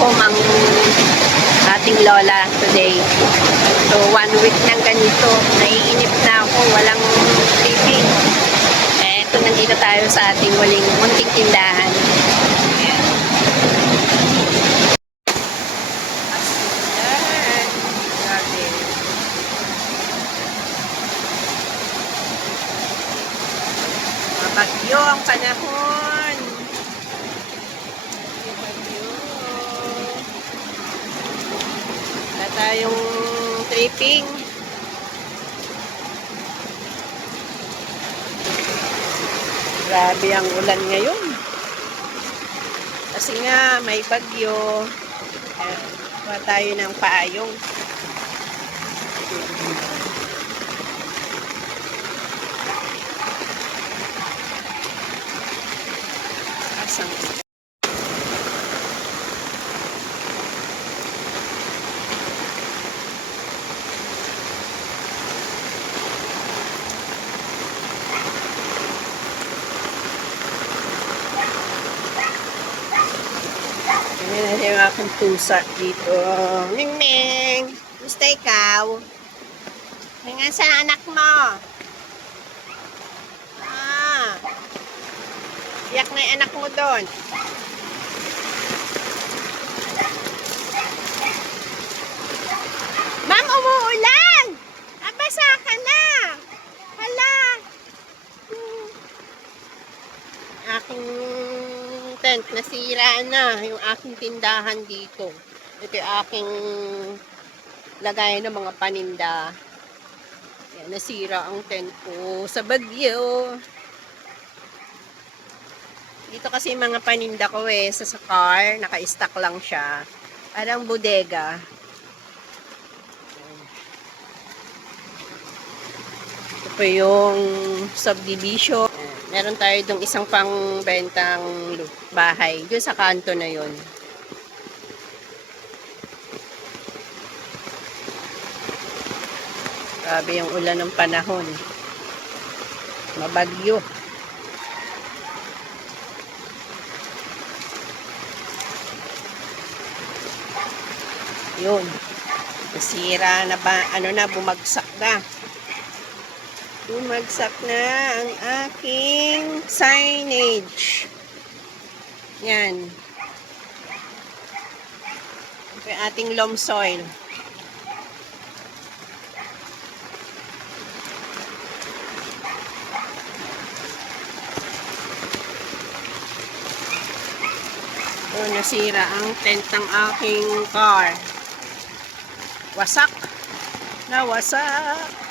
home ang ating lola today. So, 1 week nang ganito. Naiinip na ako. Walang sleeping. Eh, ito, nandito tayo sa ating huling munting tindahan. Ayan. Ayan. Grabe. Bagyo ang panahon. Bagyo. Wala tayong tripping. Grabe ang ulan ngayon. Kasi nga may bagyo. Kuha tayo ng paayong. Asang Yan na yung aking pusa dito. Ming-ming! Gusto ikaw? Hanggang sa anak mo? Ah! Iyak na yung anak mo doon. Ma'am, umuulan! Abasa ka na! Hala! Aking tent, nasira na yung aking tindahan dito. Ito yung aking lagay ng mga paninda. Yan, nasira ang tent ko sa bagyo. Dito kasi mga paninda ko sa car, naka-stack lang siya. Parang bodega. Ito po yung subdivision. Meron tayo itong isang pangbentang bahay. Doon sa kanto na yon. Grabe yung ulan ng panahon. Mabagyo. Yun. Nasira na ba? Ano na, bumagsak na. Bumagsak na ang aking signage. Yan. Ito yung ating loam soil. Ito, nasira ang tent ng aking car. Wasak. Nawasak.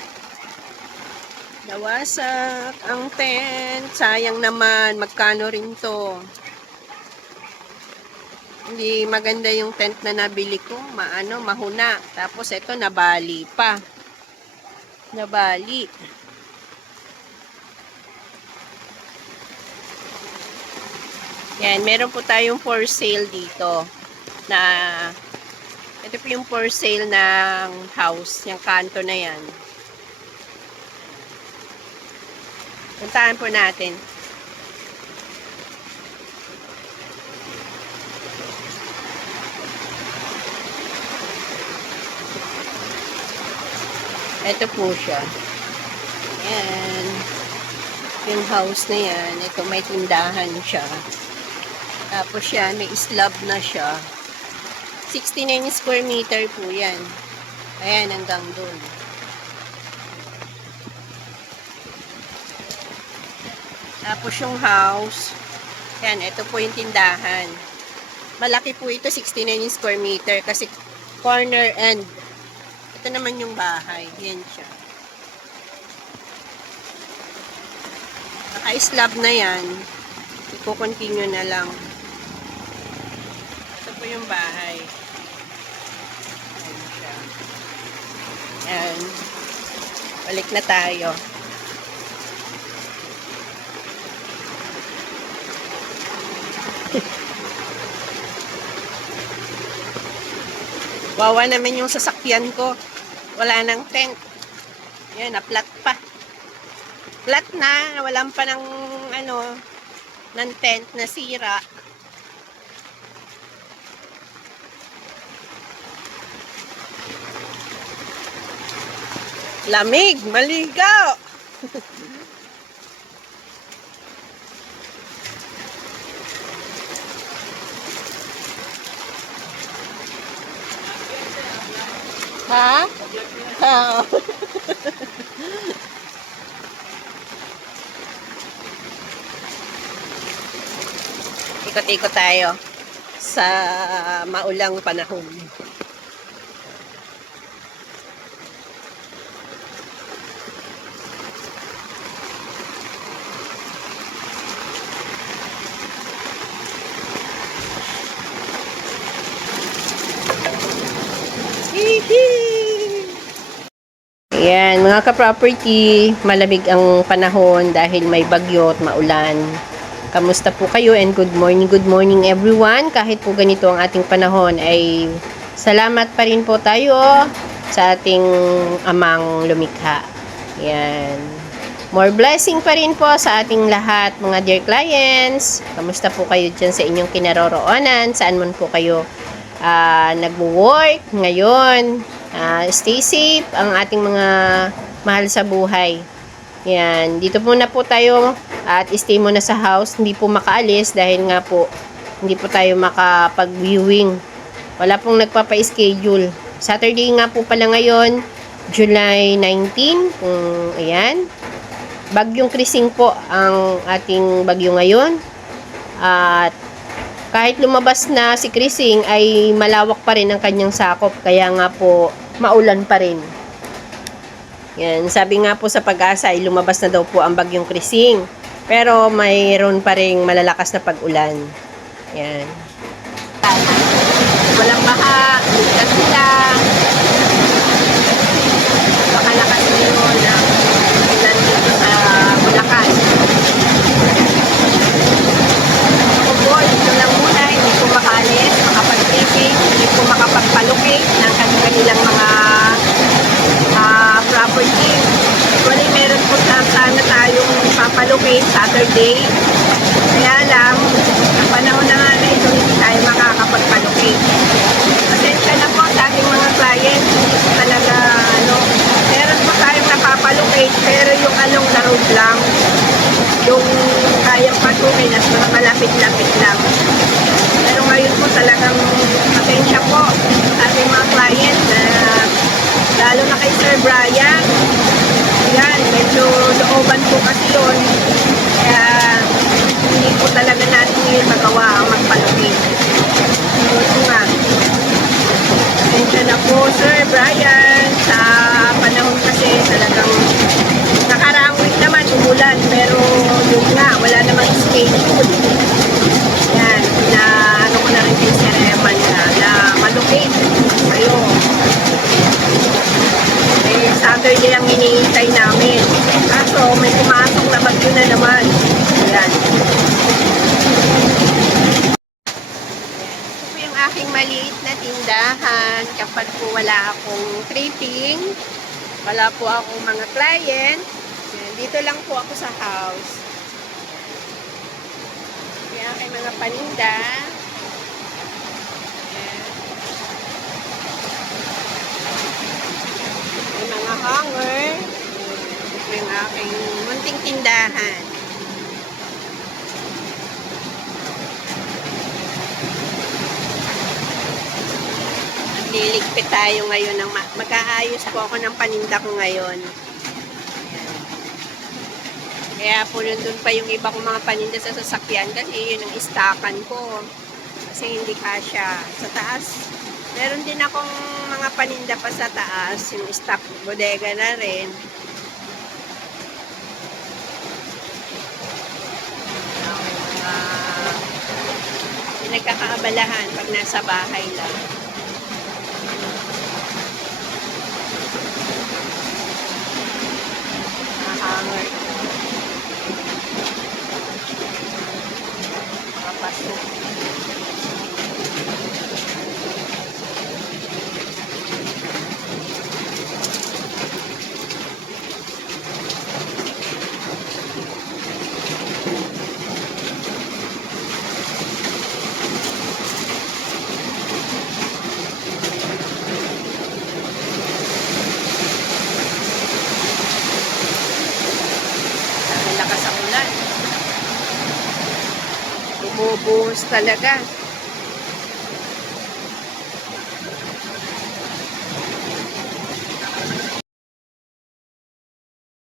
Nawasak ang tent. Sayang naman. Magkano rin to? Hindi maganda yung tent na nabili ko. Mahuna. Tapos ito nabali pa. Nabali. Yan. Meron po tayong for sale dito. Ito po yung for sale ng house. Yung kanto na yan. Puntahan po natin. Ito po siya. Ayan. Yung house na yan. Ito may tindahan siya. Tapos yan, may slab na siya. 69 square meter po yan. Ayan, hanggang doon. Tapos yung house, yan, ito po yung tindahan. Malaki po ito, 69 square meter, kasi corner end. Ito naman yung bahay, yan siya. Naka-slab na yan. Iko-continue na lang. Ito po yung bahay. Yan siya. Yan. Balik na tayo. Wawa naman yung sasakyan ko. Wala nang tent. Yan, na-flat pa. Flat na. Walang pa ng, ng tent na sira. Lamig, maligaw. Ha? Ha? Ikot-ikot tayo sa maulang panahon. Ayan, mga ka-property, malamig ang panahon dahil may bagyo at maulan. Kamusta po kayo and good morning everyone. Kahit po ganito ang ating panahon ay salamat pa rin po tayo sa ating amang lumikha. Ayan. More blessing pa rin po sa ating lahat mga dear clients. Kamusta po kayo dyan sa inyong kinaroroonan? Saan man po kayo nagwo-work ngayon? Stay safe ang ating mga mahal sa buhay. Yan, dito muna po tayo at stay muna sa house, hindi po makaalis dahil nga po hindi po tayo makapag-viewing. Wala pong nagpapa-schedule. Saturday nga po pala ngayon, July 19. Ayan. Bagyong Krising po ang ating bagyo ngayon. At kahit lumabas na si Krising ay malawak pa rin ang kanyang sakop. Kaya nga po maulan pa rin. Yan, sabi nga po sa Pag-asa ay lumabas na daw po ang bagyong Krising. Pero mayroon pa ring malalakas na pag-ulan. Yan. Walang baha, ligtas lang. Pakalakas nyo ng ulan dito sa Bulacan. Ako po, dito lang muna, hindi po makaalis, makapag-taping, hindi po makapagpalocate ng kanilang mga property. Actually, meron po sana tayong papalocate Saturday. Kaya lang, sa panahon na nga na ito, hindi tayo makakapagpalocate. Pasensya na po sa ating mga client. Talaga, meron po tayong napapalocate, pero yung along the road lang, yung kayang patukin at mga malapit-lapit lang. Pero ngayon po talagang pasensya po sa ating mga client na lalo na kay Sir Brian. Yan, medyo looban po kasi yun. Kaya hindi po talaga natin ngayon magawa ang magpalapit. So nga, pasensya na po Sir Brian. Sa panahon kasi talagang nakaraang week naman umulan. Pero yun nga, wala namang schedule. Yan, na ano ko na rin kay Sir Eman na malocate kayo. Saturday ang iniintay namin. Kaso may pumasok na bagyo na naman. Ayan. Ito po yung aking maliit na tindahan. Kapag po wala akong tripping, wala po akong mga client. Ayan. Dito lang po ako sa house. Yung aking mga paninda. Mga hanger. Ito yung aking munting tindahan. Nagliligpit tayo ngayon. Mag-aayos po ako ng paninda ko ngayon. Kaya po nandun pa yung iba kong mga paninda sa sasakyan kasi yun ang istakan ko. Kasi hindi kasya. Sa taas, meron din akong mga paninda pa sa taas, yung stock bodega na rin. Nagkakaabalahan pag nasa bahay lang. Hanger. Mga paso. malakas ang ulan. Bumubuhos talaga.